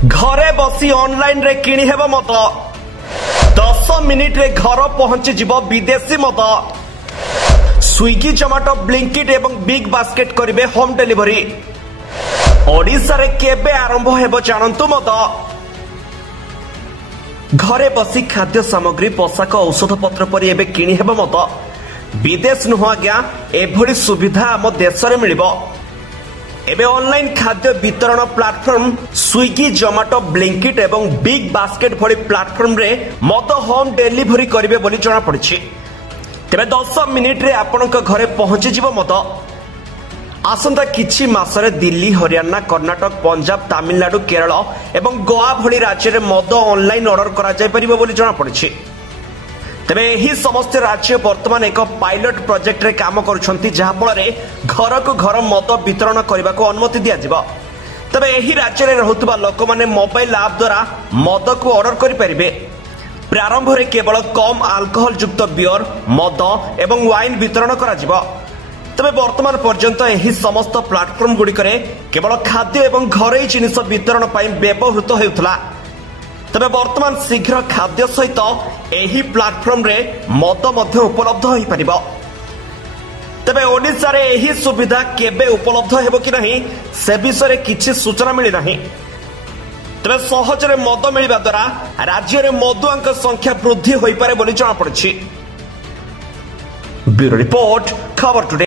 घरे बसी ऑनलाइन रे किणी हेबो मत 10 मिनिट रे घर पहुंची जीव विदेशी मत स्विगी जोमाटो ब्लिंकिट एवं बिग बास्केट करिवे होम डिलीवरी ओडिसा रे केबे आरंभ हेबो जानंतु मत घरे बसी खाद्य सामग्री पोशाक औषध पत्र पर एबे किणी हेबो मत विदेश नुह आज्ञा एभली सुविधा आम देश रे मिलिबो एबे ऑनलाइन खाद्य वितरण प्लेटफॉर्म स्विगी जोमाटो ब्लिंकिट एवं बिग बास्केट भली प्लेटफॉर्म रे मद होम डिलीवरी करिवे बोली जणा पड़िछि तेबे 10 मिनिट रे आपनक घरे पहुंची जीवो मद आसंता किछि मासरे दिल्ली हरियाणा कर्नाटक पंजाब तमिलनाडु केरल एवं गोवा भली राज्य रे मद ऑनलाइन ऑर्डर करा जाय परिबो बोली जणा पड़िछि तेबे एही समस्त राज्य वर्तमान एक पायलट प्रोजेक्ट रे काम करुछंती जहा फल रे घर को घर मद वितरण करबा को अनुमति दिया जिवो तबे एही राज्य रे रहउतबा लोक माने मोबाइल ऐप द्वारा मद को ऑर्डर करि परिबे प्रारंभ रे केवल कम अल्कोहल युक्त बियर मद एवं वाइन वितरण करा जिवो तबे वर्तमान पर्यंत एही समस्त प्लेटफॉर्म गुडी करे केवल खाद्य एवं घरेई जिनिस वितरण पई व्यवहृत हेउथला तबे वर्तमान शीघ्र खाद्य सहित एही प्लेटफॉर्म रे मद मध्य उपलब्ध होई परिबो तबे ओडिसा रे एही सुविधा केबे उपलब्ध हेबो कि नहीं से विषय रे किछि सूचना मिली नहीं तबे सहज रे मद मिलिबा द्वारा राज्य रे मदुआंक संख्या वृद्धि होई पारे बोली जणा पड़छि ब्यूरो रिपोर्ट खबर टुडे।